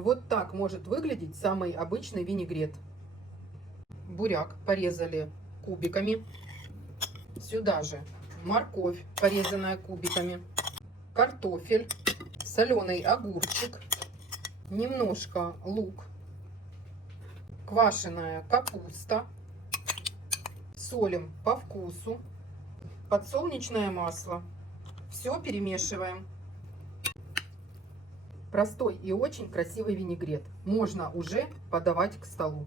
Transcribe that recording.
Вот так может выглядеть самый обычный винегрет. Буряк порезали кубиками. Сюда же морковь, порезанная кубиками. Картофель, соленый огурчик, немножко лук, квашеная капуста. Солим по вкусу. Подсолнечное масло. Все перемешиваем. Простой и очень красивый винегрет. Можно уже подавать к столу.